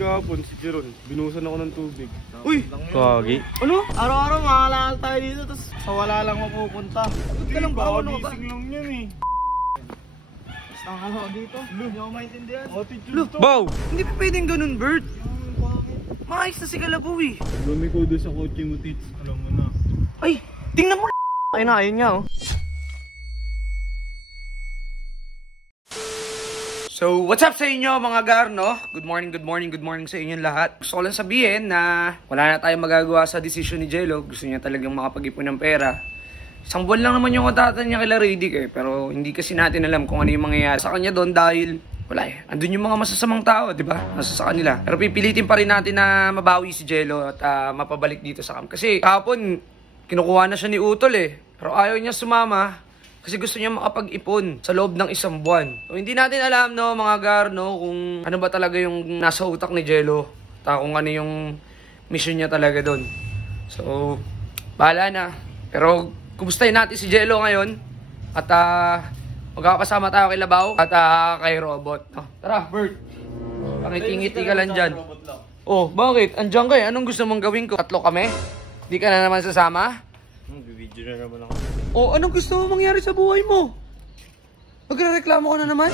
kahapon si Jeron, binuhusan ako ng tubig. Uy! Kagi. Ano? Araw-araw mahalakal tayo dito, tapos sa wala lang mapupunta. Ba't ka lang ba? Ano ba? Gising lang yan eh. Ang ano dito? Hindi ako maintindihan. Bow! Hindi pa pwedeng ganun, Bert. Maayos na si Galabaw eh. Lumi ko doon sa kotse mo, Tits. Alam mo na. Ay! Tingnan mo! Ay na, ayun nga oh. So, what's up sa inyo mga gar, no? Good morning sa inyong lahat. Gusto ko lang sabihin na wala na tayong magagawa sa decision ni Jello. Gusto niya talagang makapag-ipon ng pera. Isang buwan lang naman yung kontrata niya kila Radic eh. Pero hindi kasi natin alam kung ano yung mangyayari sa kanya doon dahil wala eh. Andun yung mga masasamang tao, di ba? Nasa sa kanila. Pero pipilitin pa rin natin na mabawi si Jello at mapabalik dito sa camp. Kasi kahapon, kinukuha na siya ni Utol eh. Pero ayaw niya sumama. Kasi gusto niya makapag-ipon sa loob ng isang buwan. So, hindi natin alam, no, mga gar, no, kung ano ba talaga yung nasa utak ni Jello. At kung ano yung mission niya talaga doon. So, bahala na. Pero, kumustahin natin si Jello ngayon. At, magkakasama tayo kay Labaw at kay Robot. No? Tara, Bert. Pangiti-ngiti ka lang dyan. Oh, bakit? Andiyan ka eh. Anong gusto mong gawin ko? Tatlo kami? Di ka na naman sasama? Video na naman ako. Oh, anong gusto mo mangyari sa buhay mo? Magre-reklamo ka na naman?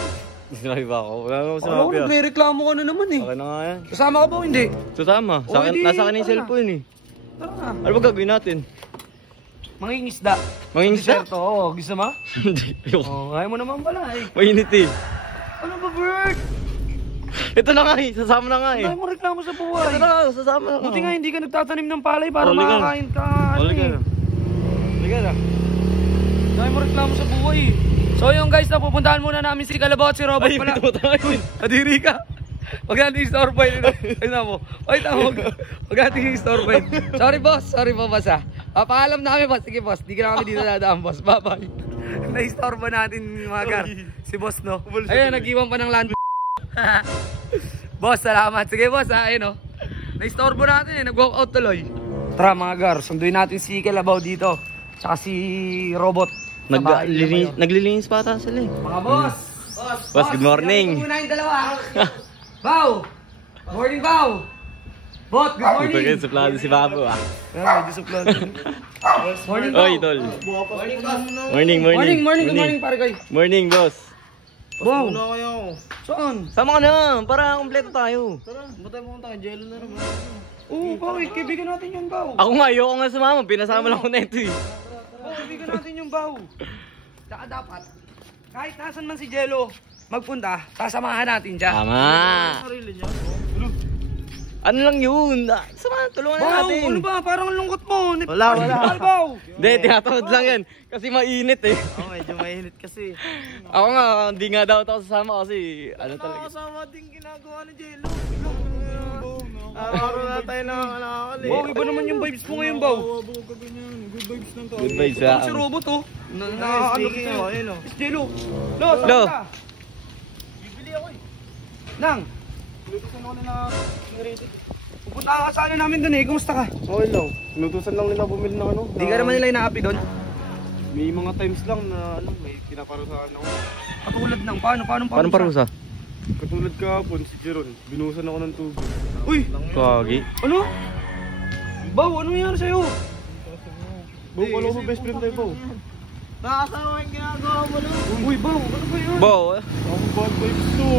Sinabi ba ako? Wala naman Ako sinabi ah. nagre-reklamo ka na naman eh. Okay na nga yan. Kasama ka ba o hindi? Susama. Sa akin, di, nasa akin yung tara cellphone eh. Tara na. Ano ba gagawin natin? Mangingisda. Mangingisda? Desierto, oo. Gusto mo? Hindi. Ayoko. Oh, ayaw mo naman pala eh. Mainit eh. Ano ba, Bert? Ito na nga eh. Sasama na nga eh. Ayaw mo reklamo sa buhay. Ito na nga. Sasama na nga. Buti nga hindi ka nagtatanim ng palay para Huli ka. makakain ka. Huli ka na. Huli ka na. Ayaw mo reklamo sa buhay eh. So yung guys, napupuntahan muna namin si Galabaw at si Robot Ay, pala. ito tayo. Adiri ka. Huwag natin i-store point. Ay na mo. Ay tama. Huwag natin i-store point. Sorry boss po boss ah. Paalam na kami boss. Sige boss. Di ka na kami dito dadaan boss. Bye bye. Na-store ba natin mga gar? Si boss no. Ayun nag-iwan pa ng land. Boss salamat. Sige boss ah. Ayun no. Na-store ba natin eh. Nag-walk out tuloy. Tara mga gar. Sunduin natin si Galabaw dito. Tsaka si Robot. Naglilinis pa ata sila eh. Mga boss. Boss, good morning. Muna yung dalawa. Bow! Morning, Bow! Bot, good morning! Ito suplado si Babo ah. Medyo suplado. Morning, Bow! Oy, tol. Morning, morning. Good morning, pare kayo. Morning, boss. Bow! Una kayo. Saan? Sama ka na, para kumpleto tayo. Tara, batay mo tayo. Jello na naman. Oo, bakit? Kaibigan natin yung Bow. Ako nga, ayoko nga sumama. Pinasama lang ko na ito eh. Oo, kaibigan natin yung Bow. Tsaka dapat, kahit nasan man si Jello, magpunta, sasamahan natin siya. Tama. Sarili niya. Ano lang yun? Sama, tulungan na Bow, natin. ano ba? Parang ang lungkot mo. Wala. Bow! Hindi, tinatawad lang yan. Kasi mainit eh. Oh, medyo mainit kasi. Ako nga, hindi nga daw ako sasama kasi ano talaga. Nakakasama din ginagawa ni Jello. Araw na tayo nakakali. Bow, iba naman yung vibes mo ngayon, Bow. Good vibes lang tayo. Good vibes Ito ah. si Robot oh. Speaking of, ayun o. Jello. Lo, saan Lo. ka? Bibili ako eh. Nang, Lutusan ako nila Radic. pupunta ka sana namin dun eh. Kumusta ka? Okay lang. Lutusan lang nila bumili ng ano. Di ka naman nila inaapi doon? May mga times lang na ano, may pinaparusahan ako. Katulad ng paano Paano parusa? Katulad kahapon si Jeron, binuhusan ako ng tubig. Uy! Kagi. Ano? Baw, ano nangyari sa'yo? Baw, wala ko best friend tayo, Baw. Nakakasama yung ginagawa mo lang. Uy, Baw, ano ba yun? Bow. Ang bad vibes to.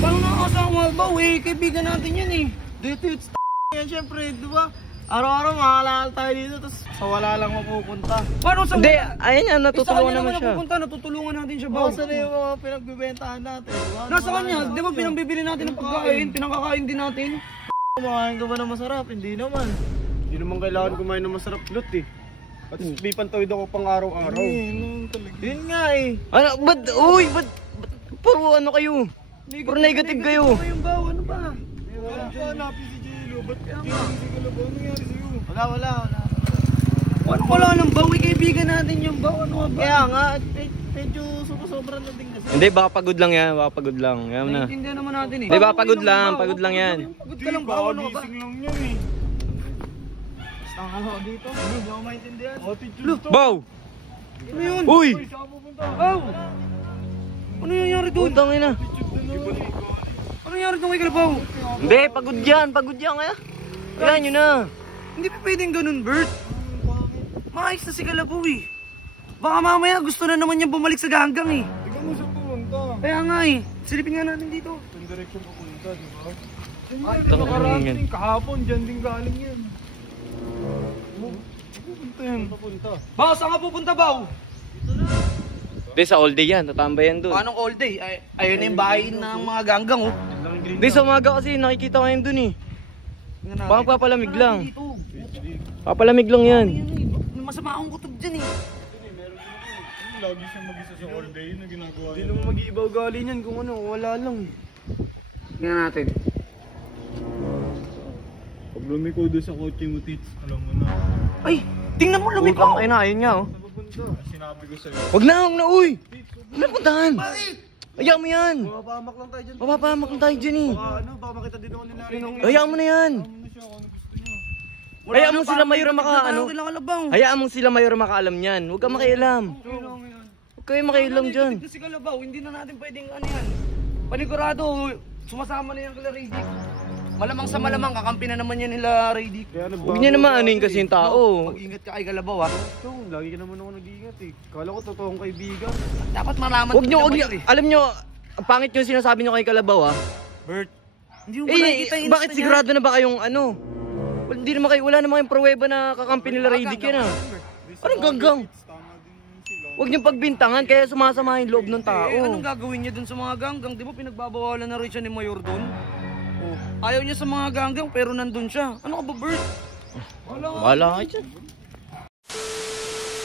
Paano nakakasama? Baw eh, kaibigan natin yan eh. Dito, it's yan syempre, di ba? Araw-araw mahalakal tayo dito, tapos sa wala lang mapupunta. Paano sa Hindi, ayun yan, natutulungan naman siya. napupunta, natutulungan natin siya, Baw. Basta na yung mga pinagbibentahan natin, di ba? Nasa kanya, di ba pinambibili natin ng pagkain? Pinakakain din natin. Kumakain ka ba ng masarap? Hindi naman. Hindi naman kailangan kumain ng masarap lot eh. At may pantawid ako pang araw-araw. Yun nga eh. Ano, ba't, uy, ba't puro ano kayo? Puro negative kayo. Ano yung Baw? Ano ba? Wala pa, napi si Jello. Ba't Jello si Galabaw? Ano nangyari sa'yo? Wala. Ano wala nang Baw? Kaibigan natin yung Baw. Ano ba? Kaya nga, medyo sobra-sobra na din kasi. Hindi, baka pagod lang yan, baka pagod lang. Yan na. Naiintindihan naman natin eh. Di ba, pagod lang yan. Pagod ka lang Baw, ano ba? Gising lang yan eh. Basta ang ano dito, hindi ako maintindihan. Bow! Ano yun? Uy! Baw! Ano yung nangyari doon? Utang ina. Ano nangyari doon kay Kalabaw? Hindi, pagod yan kaya. Ayan yun na. Hindi pa pwedeng ganun, Bert. Maayos na si Kalabaw eh. Baka mamaya gusto na naman niya bumalik sa ganggang eh. Tignan mo saan pumunta. Kaya nga eh. Silipin nga natin dito. Yung direction papunta, di ba? Ay, Diyan nakarating kahapon, dyan din galing yan. Pupunta yan. Papunta. Bao, saan ka pupunta, Bao? Hindi, sa all day yan. Tatambayan doon. Paanong all day? Ayun na yung bahay ng mga ganggang oh. Hindi, sa umaga kasi nakikita ko yun doon eh. Baka papalamig lang. Papalamig lang yan. Masama akong kutob dyan eh. Lagi siyang mag-isa sa all day na ginagawa. Hindi naman mag-iibaw gali niyan kung ano, wala lang. Tingnan natin. Pag lumiko doon sa kotse mo, Tits, alam mo na. Ay, tingnan mo lumiko. Ay na, ayun niya oh. Saan papunta? Sinabi ko sa'yo. Wag na, uy! Huwag na puntahan. Bakit? Hayaan mo yan. Mapapahamak lang tayo dyan. Mapapahamak lang tayo dyan eh. Baka ano, baka makita din ako nila rin. Hayaan mo na yan. Ano na siya, kung ano gusto niya. Hayaan mo sila mayroon maka ano. Kalabaw. Hayaan mo sila mayroon makaalam niyan. Huwag kang makialam. Huwag kayo makialam dyan. Si Kalabaw, hindi na natin pwedeng ano yan. Panigurado, sumasama na yan kila Radic. Malamang sa malamang, kakampi na naman yan nila Radic. Huwag niya naman anuin kasi yung tao. Mag-ingat ka kay Kalabaw ha. Lagi ka naman ako nag-iingat eh. Kala ko totoong kaibigan. Dapat malaman Huwag niyo, din huwag na niyo. ba yun, Alam niyo, ang pangit yung sinasabi niyo kay Kalabaw ah. Bert, hindi mo ba nakikita yung Bakit sigurado na ba kayong ano? Hindi naman kayo, wala naman kayong pruweba na kakampi nila Radic yan ah. Anong ganggang? Tama din sila. Huwag niyong pagbintangan kaya sumasama yung loob ng tao. Eh, anong gagawin niya dun sa mga ganggang? Di ba pinagbabawalan na rin siya ni Mayor dun? Oh. Ayaw niya sa mga ganggang pero nandun siya. Ano ka ba, Bert? Wala ka dyan.